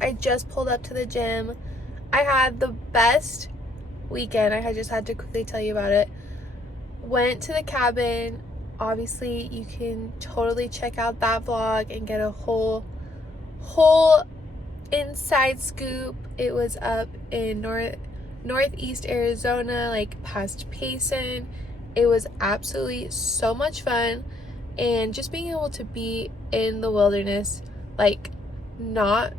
I just pulled up to the gym. I had the best weekend. I just had to quickly tell you about it. Went to the cabin. Obviously, you can totally check out that vlog and get a whole inside scoop. It was up in northeast Arizona, like past Payson. It was absolutely so much fun, and just being able to be in the wilderness, like not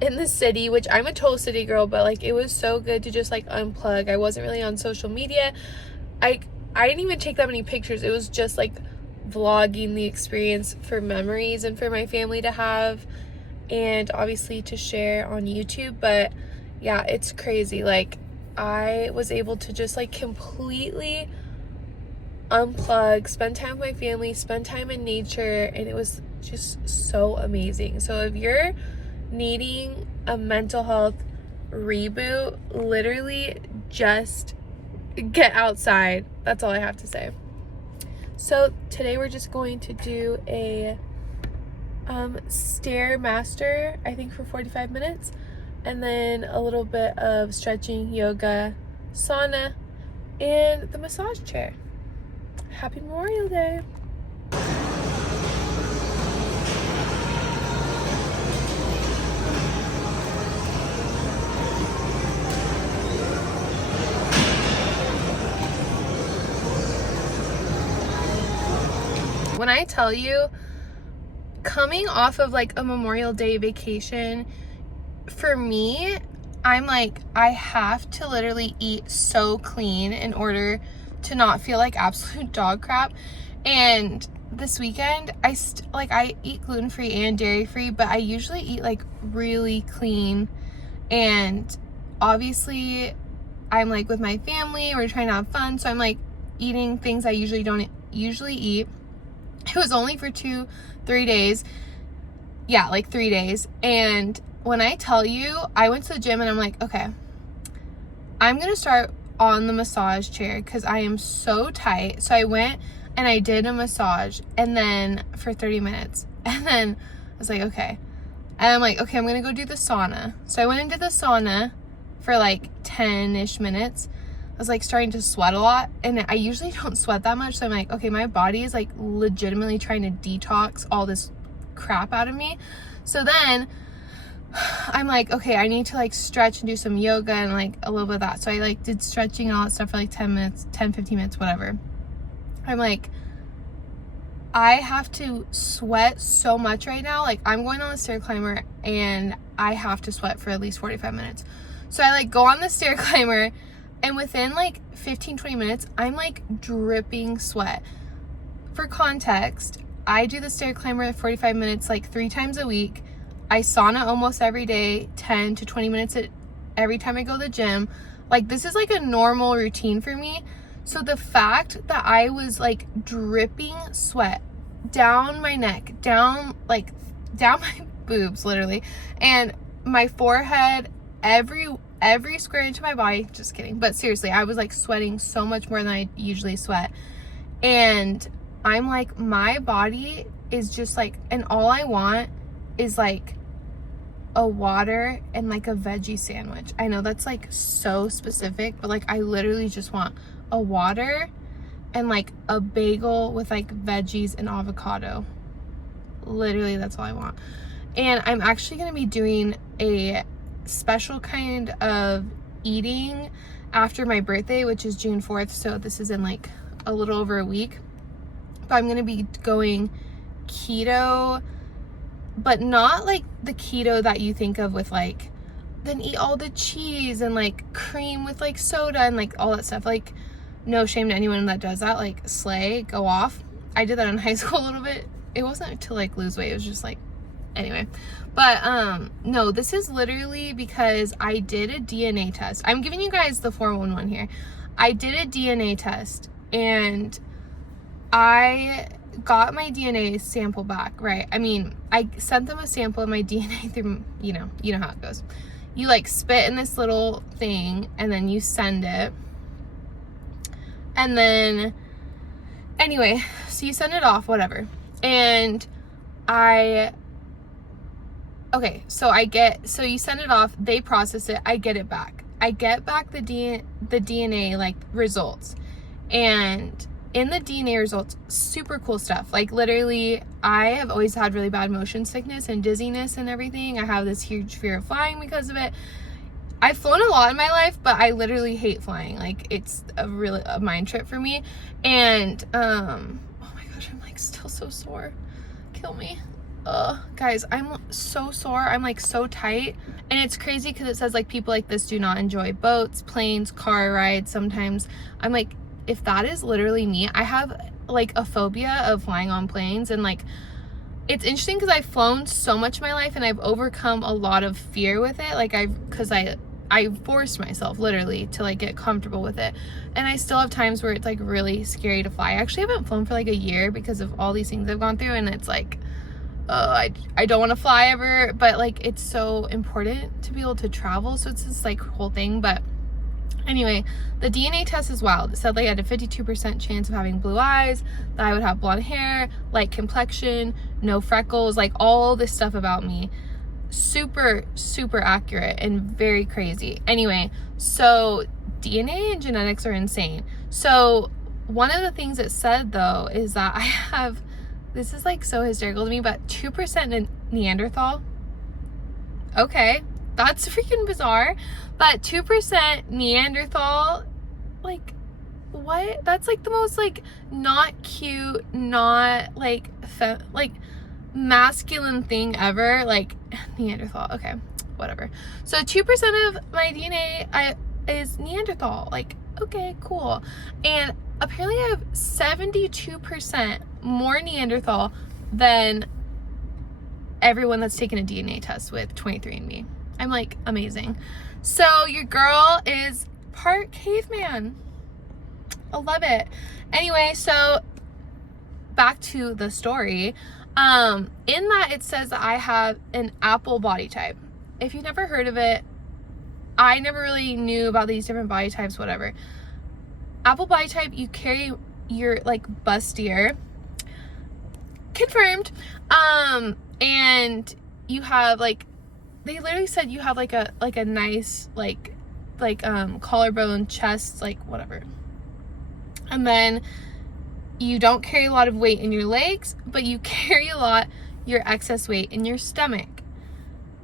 in the city, which I'm a total city girl, but like it was so good to just like unplug. I wasn't really on social media. I didn't even take that many pictures. It was just like vlogging the experience for memories and for my family to have, and obviously to share on YouTube. But yeah, it's crazy. Like I was able to just like completely unplug, spend time with my family, spend time in nature, and it was just so amazing. So if you're needing a mental health reboot, literally just get outside. That's all I have to say. So today we're just going to do a Stairmaster, I think, for 45 minutes, and then a little bit of stretching, yoga, sauna, and the massage chair. Happy Memorial Day. When I tell you, coming off of like a Memorial Day vacation, for me, I'm like, I have to literally eat so clean in order to not feel like absolute dog crap. And this weekend, I eat gluten-free and dairy-free, but I usually eat like really clean. And obviously, I'm like with my family, we're trying to have fun, so I'm like eating things I usually don't usually eat. It was only for 3 days. Yeah, like 3 days. And when I tell you, I went to the gym and I'm like, okay, I'm going to start on the massage chair because I am so tight. So I went and I did a massage, and then for 30 minutes. And then I was like, okay. And I'm like, okay, I'm going to go do the sauna. So I went and did the sauna for like 10-ish minutes. I was like starting to sweat a lot, and I usually don't sweat that much. So I'm like, okay, my body is like legitimately trying to detox all this crap out of me. So then I'm like, okay, I need to like stretch and do some yoga and like a little bit of that. So I like did stretching and all that stuff for like 10 minutes, 15 minutes, whatever. I'm like, I have to sweat so much right now. Like I'm going on the stair climber and I have to sweat for at least 45 minutes. So I like go on the stair climber, and within like 15-20 minutes, I'm like dripping sweat. For context, I do the stair climber 45 minutes like 3 times a week. I sauna almost every day, 10 to 20 minutes every time I go to the gym. Like this is like a normal routine for me. So the fact that I was like dripping sweat down my neck, down my boobs literally, and my forehead, every square inch of my body, just kidding, but seriously, I was like sweating so much more than I usually sweat. And I'm like, my body is just like, and all I want is like a water and like a veggie sandwich. I know that's like so specific, but like I literally just want a water and like a bagel with like veggies and avocado. Literally, that's all I want. And I'm actually going to be doing a special kind of eating after my birthday, which is June 4th. So this is in like a little over a week. But I'm going to be going keto, but not like the keto that you think of with like, then eat all the cheese and like cream with like soda and like all that stuff. Like, no shame to anyone that does that. Like, slay, go off. I did that in high school a little bit. It wasn't to like lose weight. It was just like, anyway. But no, this is literally because I did a DNA test. I'm giving you guys the 411 here. I did a DNA test and I got my DNA sample back, right? I mean, I sent them a sample of my DNA through, you know how it goes. You like spit in this little thing and then you send it. And then, anyway, so you send it off, whatever. And I okay, so you send it off, they process it, I get it back. I get back the DNA like results, and in the DNA results, super cool stuff. Like literally, I have always had really bad motion sickness and dizziness and everything. I have this huge fear of flying because of it. I've flown a lot in my life, but I literally hate flying. Like it's a mind trip for me. And oh my gosh, I'm like still so sore. Kill me. Guys, I'm so sore. I'm like so tight, and it's crazy because it says like people like this do not enjoy boats, planes, car rides. Sometimes I'm like, if that is literally me, I have like a phobia of flying on planes. And like it's interesting because I've flown so much in my life and I've overcome a lot of fear with it. Like because I forced myself literally to like get comfortable with it, and I still have times where it's like really scary to fly. I actually haven't flown for like a year because of all these things I've gone through, and it's like I don't want to fly ever, but like it's so important to be able to travel, so it's this like whole thing. But anyway, the DNA test is wild. It said like I had a 52% chance of having blue eyes, that I would have blonde hair, light complexion, no freckles, like all this stuff about me. Super accurate and very crazy. Anyway, so DNA and genetics are insane. So one of the things it said though is that I have, this is like so hysterical to me, but 2% Neanderthal. Okay, that's freaking bizarre. But 2% Neanderthal, like what? That's like the most like not cute, not like masculine thing ever. Like Neanderthal. Okay, whatever. So 2% of my DNA is Neanderthal. Like, okay, cool. And apparently I have 72% more Neanderthal than everyone that's taken a DNA test with 23andMe. I'm like, amazing. So your girl is part caveman. I love it. Anyway, so back to the story. In that it says that I have an apple body type. If you've never heard of it, I never really knew about these different body types, whatever. Apple body type, you carry your like bustier. Confirmed. And you have like, they literally said you have like a nice like collarbone, chest, like whatever. And then you don't carry a lot of weight in your legs, but you carry a lot your excess weight in your stomach.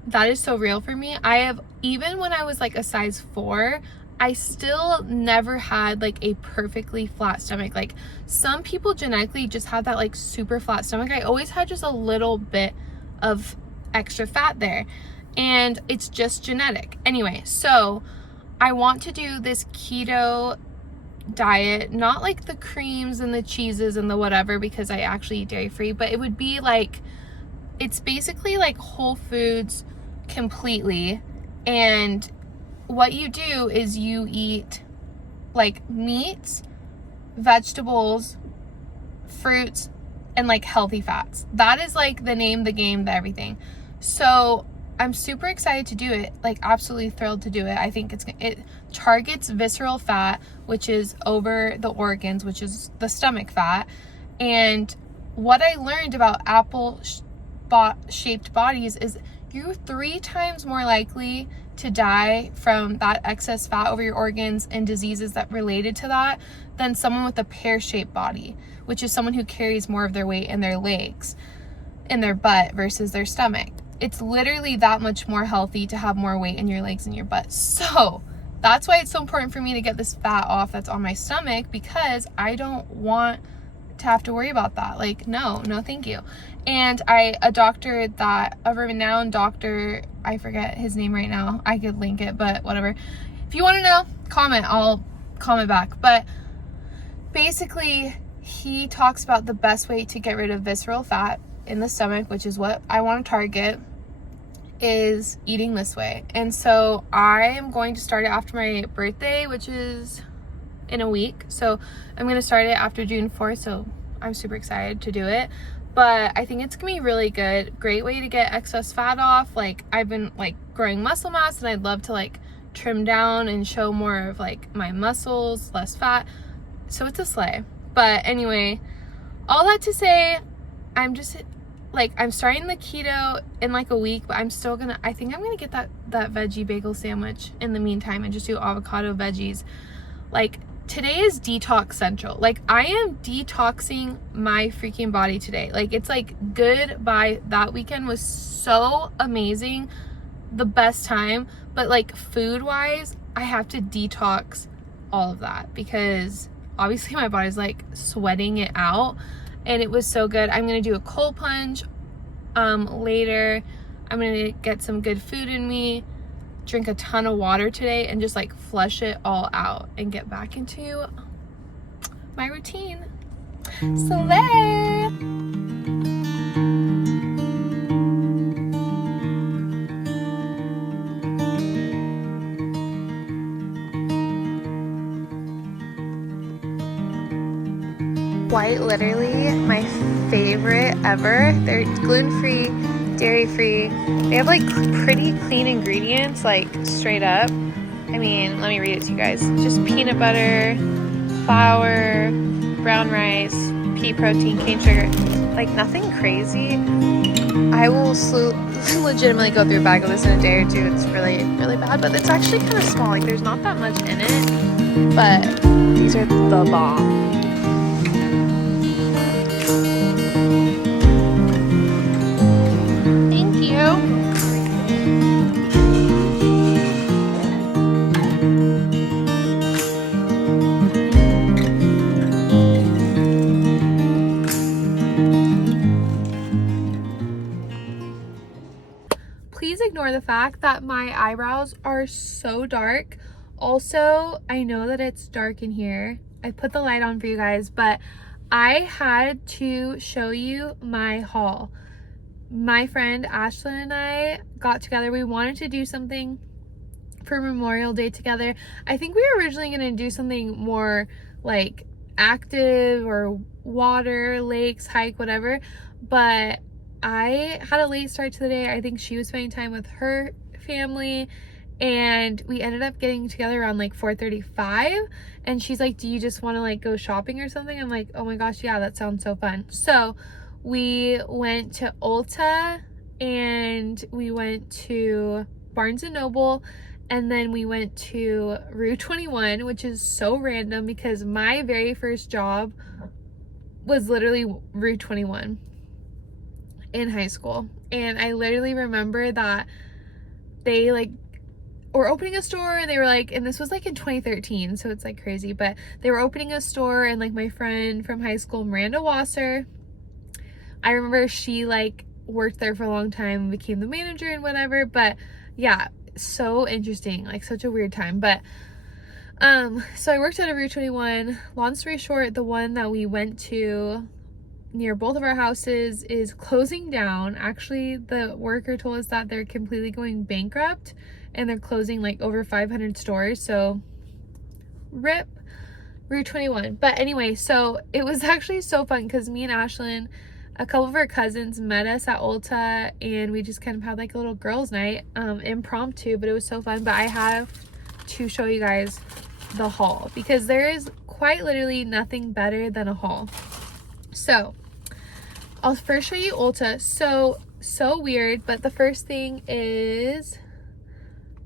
That is so real for me. I have, even when I was like a size 4, I still never had like a perfectly flat stomach. Like some people genetically just have that like super flat stomach. I always had just a little bit of extra fat there, and it's just genetic. Anyway, so I want to do this keto diet, not like the creams and the cheeses and the whatever, because I actually eat dairy free, but it would be like, it's basically like whole foods completely. And what you do is you eat like meats, vegetables, fruits, and like healthy fats. That is like the name, the game, the everything. So I'm super excited to do it, like absolutely thrilled to do it. I think it targets visceral fat, which is over the organs, which is the stomach fat. And what I learned about apple shaped bodies is you're 3 times more likely to die from that excess fat over your organs and diseases that related to that than someone with a pear-shaped body, which is someone who carries more of their weight in their legs, in their butt versus their stomach. It's literally that much more healthy to have more weight in your legs and your butt. So that's why it's so important for me to get this fat off that's on my stomach, because I don't want to have to worry about that. Like, no, thank you. And a renowned doctor, I forget his name right now. I could link it, but whatever. If you want to know, comment, I'll comment back. But basically, he talks about the best way to get rid of visceral fat in the stomach, which is what I want to target, is eating this way. And so I am going to start it after my birthday, which is in a week. So I'm going to start it after June 4th. So I'm super excited to do it. But I think it's gonna be really good. Great way to get excess fat off. Like I've been like growing muscle mass, and I'd love to like trim down and show more of like my muscles, less fat. So it's a slay. But anyway, all that to say, I'm just like, I'm starting the keto in like a week, but I'm still gonna, I think I'm gonna get that veggie bagel sandwich in the meantime and just do avocado veggies. Like, today is detox central. Like, I am detoxing my freaking body today. Like, it's like goodbye. That weekend was so amazing, the best time, but like food wise, I have to detox all of that because obviously my body's like sweating it out, and it was so good. I'm gonna do a cold plunge later. I'm gonna get some good food in me, drink a ton of water today, and just like flush it all out and get back into my routine. So there. Quite literally my favorite ever. They're gluten-free, dairy-free. They have like pretty clean ingredients, like straight up. I mean, let me read it to you guys. Just peanut butter, flour, brown rice, pea protein, cane sugar. Like nothing crazy. I will legitimately go through a bag of this in a day or two. It's really, really bad, but it's actually kind of small. Like there's not that much in it, but these are the bomb. Please ignore the fact that my eyebrows are so dark. Also, I know that it's dark in here. I put the light on for you guys, but I had to show you my haul. My friend Ashlyn and I got together. We wanted to do something for Memorial Day together. I think we were originally going to do something more like active or water, lakes, hike, whatever, but I had a late start to the day. I think she was spending time with her family, and we ended up getting together around like 4:35, and she's like, do you just want to like go shopping or something? I'm like, oh my gosh, yeah, that sounds so fun. So we went to Ulta, and we went to Barnes & Noble, and then we went to Rue 21, which is so random because my very first job was literally Rue 21 in high school. And I literally remember that they like were opening a store, and they were like, and this was like in 2013, so it's like crazy, but they were opening a store, and like my friend from high school, Miranda Wasser, I remember she like worked there for a long time and became the manager and whatever. But yeah, so interesting, like such a weird time. But so I worked at a Rue 21. Long story short, the one that we went to near both of our houses is closing down. Actually, the worker told us that they're completely going bankrupt, and they're closing like over 500 stores. So rip Rue 21. But anyway, so it was actually so fun because me and Ashlyn, a couple of our cousins, met us at Ulta, and we just kind of had like a little girls' night, impromptu, but it was so fun. But I have to show you guys the haul because there is quite literally nothing better than a haul. So I'll first show you Ulta. So weird, but the first thing is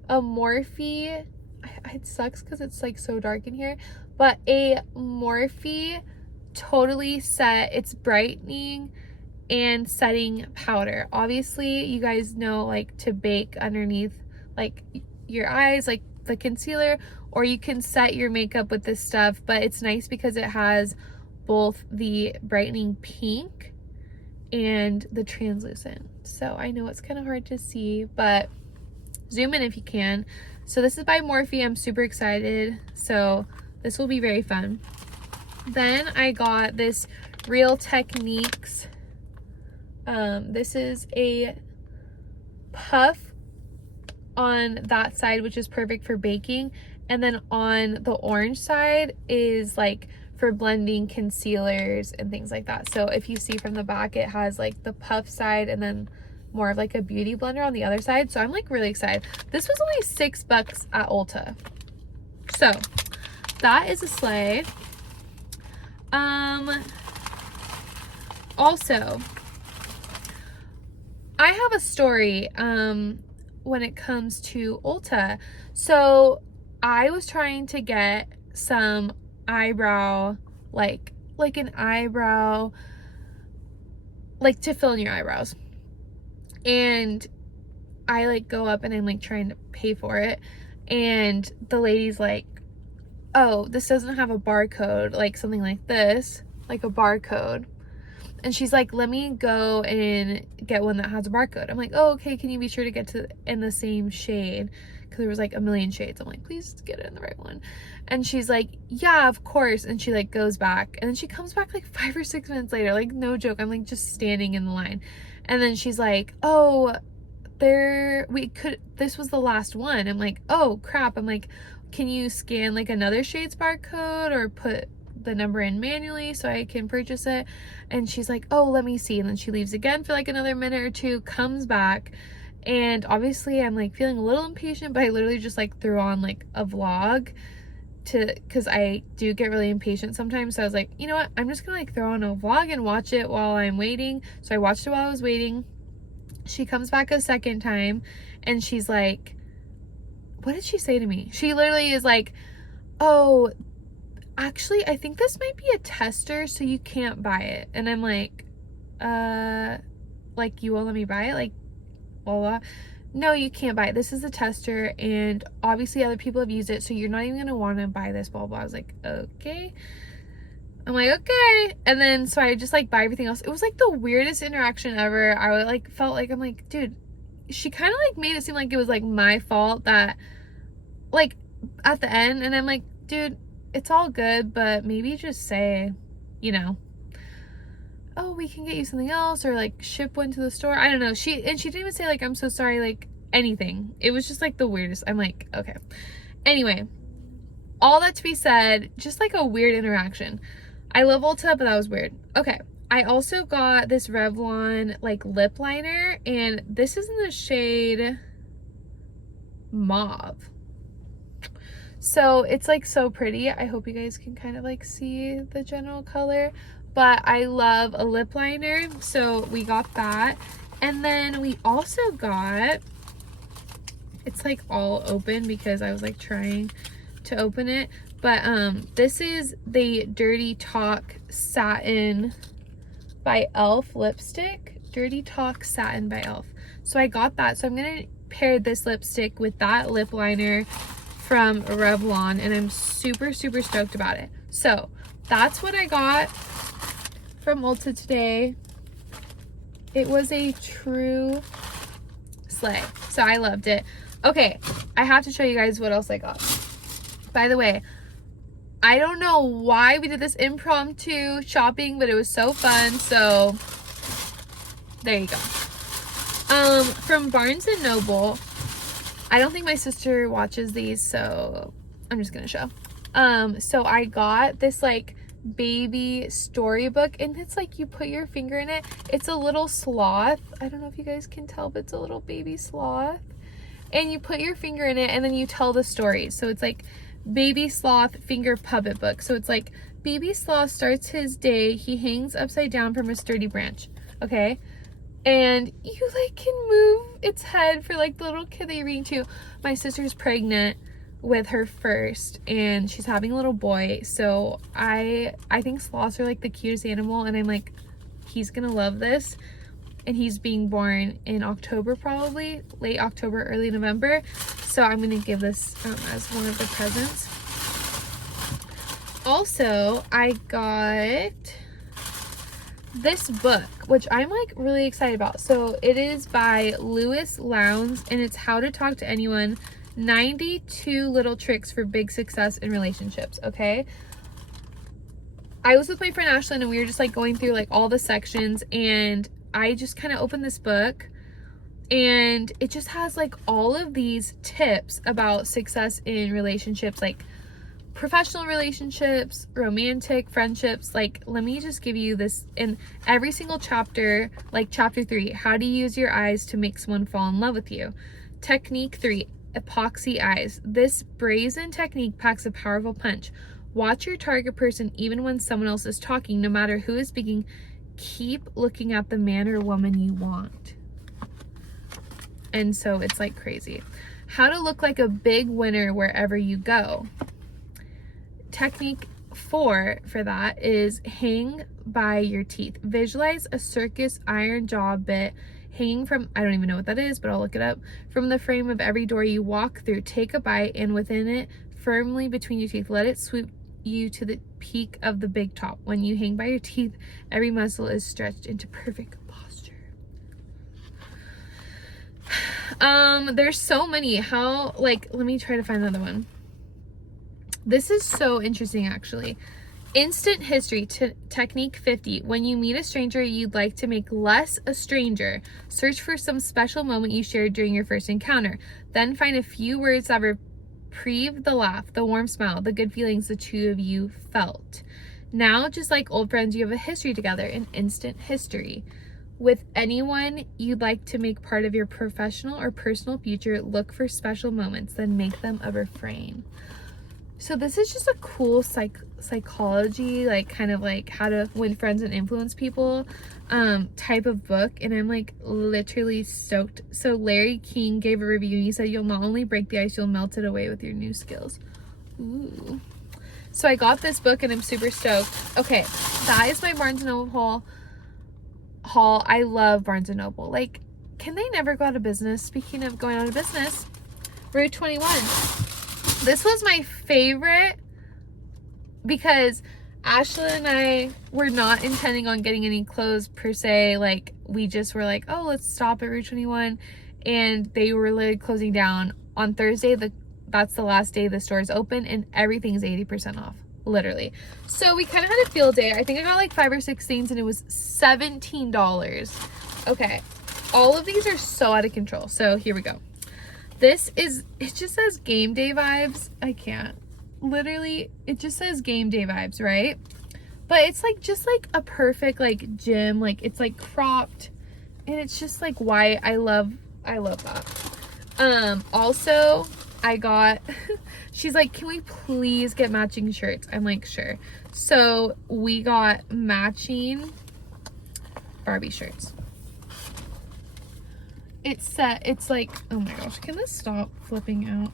a Morphe. It sucks because it's like so dark in here, but a Morphe totally set. It's brightening and setting powder. Obviously, you guys know like to bake underneath like your eyes, like the concealer, or you can set your makeup with this stuff, but it's nice because it has both the brightening pink and the translucent. So I know it's kind of hard to see, but zoom in if you can. So this is by Morphe. I'm super excited. So this will be very fun. Then I got this Real Techniques. This is a puff on that side, which is perfect for baking. And then on the orange side is like for blending concealers and things like that. So if you see from the back, it has like the puff side and then more of like a beauty blender on the other side. So I'm like really excited. This was only $6 at Ulta. So that is a sleigh. Also, I have a story when it comes to Ulta. So I was trying to get some eyebrow, like an eyebrow, like to fill in your eyebrows. And I like go up and I'm like trying to pay for it. And the lady's like, oh, this doesn't have a barcode, like something like this, like a barcode. And she's like, let me go and get one that has a barcode. I'm like, oh, okay, can you be sure to get to in the same shade? Because there was like a million shades. I'm like, please get it in the right one. And she's like, yeah, of course. And she like goes back. And then she comes back like 5 or 6 minutes later. Like, no joke. I'm like just standing in the line. And then she's like, oh, this was the last one. I'm like, oh crap. I'm like, can you scan like another shade's barcode or put the number in manually so I can purchase it? And she's like, oh, let me see. And then she leaves again for like another minute or two, comes back, and obviously I'm like feeling a little impatient, but I literally just like threw on like a vlog because I do get really impatient sometimes. So I was like, you know what, I'm just gonna like throw on a vlog and watch it while I'm waiting. So I watched it while I was waiting. She comes back a second time and she's like, what did she say to me? She literally is like, oh, actually, I think this might be a tester, so you can't buy it. And I'm like, you won't let me buy it? Like, blah, blah. No, you can't buy it. This is a tester, and obviously other people have used it, so you're not even gonna want to buy this, blah, blah. I was like, okay. I'm like, okay. And then, so I just like buy everything else. It was like the weirdest interaction ever. I like felt like, I'm like, dude, she kind of like made it seem like it was like my fault that, like, at the end. And I'm like, dude, it's all good, but maybe just say, you know, oh, we can get you something else, or like ship one to the store. I don't know. She didn't even say like, I'm so sorry, like anything. It was just like the weirdest. I'm like, okay. Anyway, all that to be said, just like a weird interaction. I love Ulta, but that was weird. Okay. I also got this Revlon like lip liner, and this is in the shade Mauve. So it's like so pretty. I hope you guys can kind of like see the general color, but I love a lip liner, so we got that. And then we also got, it's like all open because I was like trying to open it, but this is the Dirty Talk Satin by e.l.f. lipstick. Dirty Talk Satin by e.l.f. So I got that, so I'm gonna pair this lipstick with that lip liner from Revlon, and I'm super stoked about it. So that's what I got from Ulta today. It was a true slay, so I loved it. Okay, I have to show you guys what else I got. By the way, I don't know why we did this impromptu shopping, but it was so fun. So there you go. From Barnes & Noble, I don't think my sister watches these, so I'm just gonna show. So I got this like baby storybook, and it's like you put your finger in it. It's a little sloth. I don't know if you guys can tell, but it's a little baby sloth. And you put your finger in it, and then you tell the story. So it's like baby sloth finger puppet book. So it's like baby sloth starts his day. He hangs upside down from a sturdy branch. Okay. And you like can move its head for like the little kid that you're reading to. My sister's pregnant with her first, and she's having a little boy. So I think sloths are like the cutest animal, and I'm like, he's gonna love this. And he's being born in October, probably late October, early November. So I'm gonna give this as one of the presents. Also, I got this book, which I'm like really excited about. So it is by Lewis Lowndes, and it's How to Talk to Anyone, 92 Little Tricks for Big Success in Relationships. Okay, I was with my friend Ashlyn, and we were just like going through like all the sections, and I just kind of opened this book, and it just has like all of these tips about success in relationships, like professional relationships, romantic friendships. Like, let me just give you this in every single chapter. Like chapter 3, how to use your eyes to make someone fall in love with you. Technique 3, epoxy eyes. This brazen technique packs a powerful punch. Watch your target person even when someone else is talking, no matter who is speaking. Keep looking at the man or woman you want. And so it's like crazy. How to look like a big winner wherever you go. Technique 4 for that is hang by your teeth. Visualize a circus iron jaw bit hanging from, I don't even know what that is, but I'll look it up, from the frame of every door you walk through. Take a bite, and within it, firmly between your teeth, let it swoop you to the peak of the big top. When you hang by your teeth, every muscle is stretched into perfect posture. There's so many. How, like, let me try to find another one. This is so interesting, actually. Instant history technique 50. When you meet a stranger you'd like to make less a stranger, search for some special moment you shared during your first encounter. Then find a few words that reprieve the laugh, the warm smile, the good feelings the two of you felt. Now, just like old friends, you have a history together, an instant history. With anyone you'd like to make part of your professional or personal future, look for special moments, then make them a refrain. So this is just a cool psychology, like kind of like how to win friends and influence people type of book, and I'm like literally stoked. So Larry King gave a review and he said, you'll not only break the ice, you'll melt it away with your new skills. Ooh. So I got this book and I'm super stoked. Okay, that is my Barnes & Noble haul. I love Barnes & Noble. Like, can they never go out of business? Speaking of going out of business, Route 21. This was my favorite because Ashley and I were not intending on getting any clothes per se. Like, we just were like, oh, let's stop at Route 21. And they were literally closing down on Thursday. That's the last day the store is open, and everything's 80% off, literally. So we kind of had a field day. I think I got like 5 or 6 things and it was $17. Okay, all of these are so out of control. So here we go. This is, it just says game day vibes. I can't. Literally, it just says game day vibes, right? But it's like just like a perfect like gym. Like it's like cropped, and it's just like white. I love that. Also, I got, she's like, can we please get matching shirts? I'm like, sure. So we got matching Barbie shirts. It's like, oh my gosh, can this stop flipping out?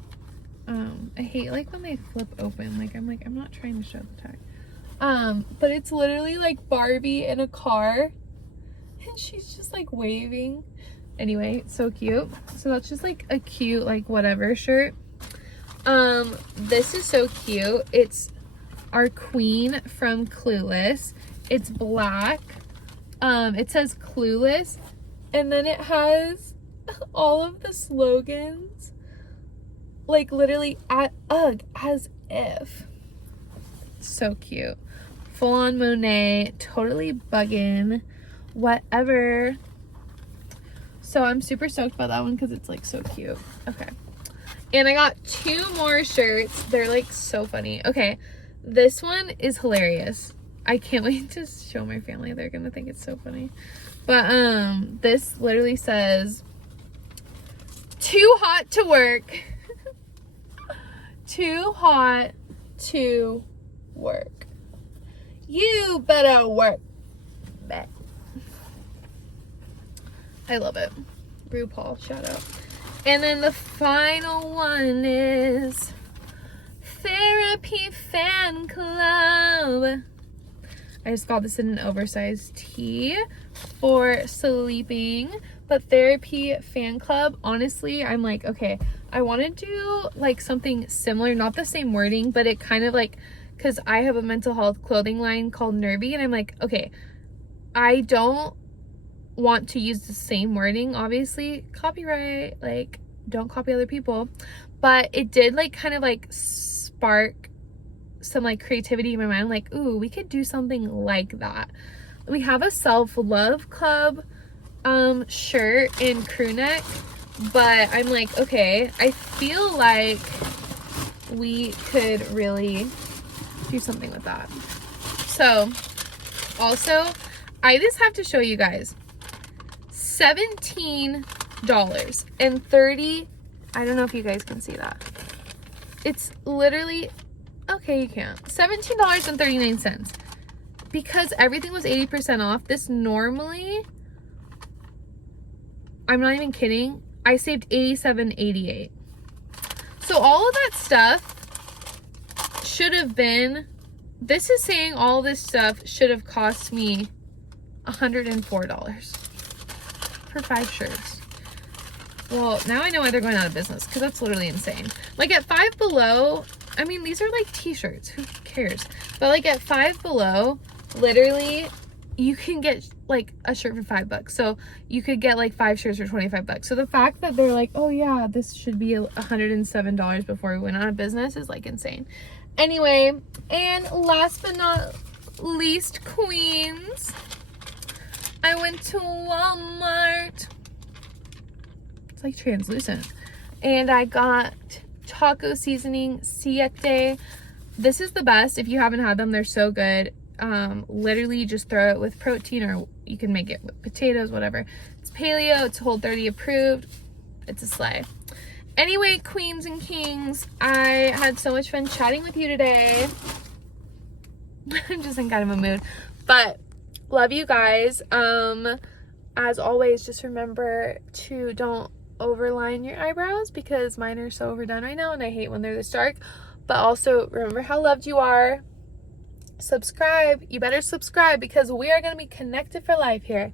I hate like when they flip open. Like, I'm not trying to show the tag. But it's literally like Barbie in a car and she's just like waving. Anyway, so cute. So that's just like a cute, like whatever shirt. This is so cute. It's our queen from Clueless. It's black. It says Clueless, and then it has all of the slogans, like literally at UGG, as if. So cute. Full on Monet, totally bugging, whatever. So I'm super stoked about that one because it's like so cute. Okay, and I got 2 more shirts. They're like so funny. Okay, this one is hilarious. I can't wait to show my family. They're gonna think it's so funny. But this literally says, too hot to work. Too hot to work. You better work. I love it. RuPaul, shout out. And then the final one is Therapy Fan Club. I just got this in an oversized tee for sleeping. But Therapy Fan Club, honestly, I'm like, okay, I want to do like something similar, not the same wording, but it kind of like, because I have a mental health clothing line called Nervy, and I'm like, okay, I don't want to use the same wording, obviously, copyright, like, don't copy other people, but it did like kind of like spark some like creativity in my mind, like, ooh, we could do something like that. We have a self-love club shirt and crew neck, but I'm like, okay, I feel like we could really do something with that. So also, I just have to show you guys $17.30. I don't know if you guys can see that. It's literally, okay, you can't. $17.39. Because everything was 80% off, this normally, I'm not even kidding, I saved $87.88. So all of that stuff should have been, this is saying all this stuff should have cost me $104 for 5 shirts. Well, now I know why they're going out of business, because that's literally insane. Like at Five Below, I mean, these are like t-shirts, who cares? But like at Five Below, literally, you can get like a shirt for $5. So you could get like 5 shirts for $25. So the fact that they're like, oh yeah, this should be $107 before we went out of business is like insane. Anyway, and last but not least, Queens, I went to Walmart. It's like translucent. And I got taco seasoning siete. This is the best. If you haven't had them, they're so good. Literally just throw it with protein, or you can make it with potatoes, whatever. It's paleo, it's Whole30 approved. It's a slay. Anyway, queens and kings, I had so much fun chatting with you today. I'm just in kind of a mood, but love you guys. As always, just remember to don't overline your eyebrows, because mine are so overdone right now and I hate when they're this dark. But also remember how loved you are. Subscribe. You better subscribe, because we are going to be connected for life here.